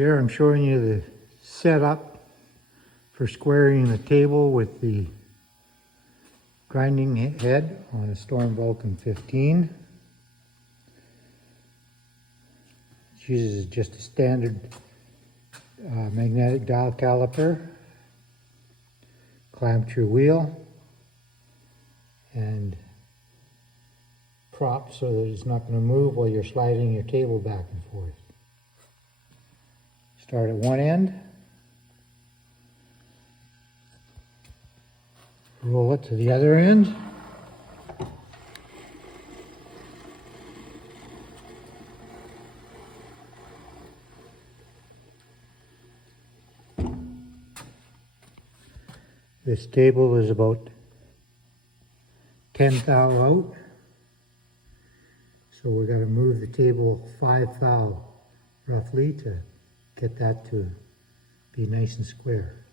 Here I'm showing you the setup for squaring the table with the grinding head on a Storm Vulcan 15. It uses just a standard magnetic dial caliper, clamp through wheel, and prop so that it's not going to move while you're sliding your table back and forth. Start at one end, roll it to the other end, this table is about 10 thou out, so we're going to move the table 5 thou roughly to get that to be nice and square.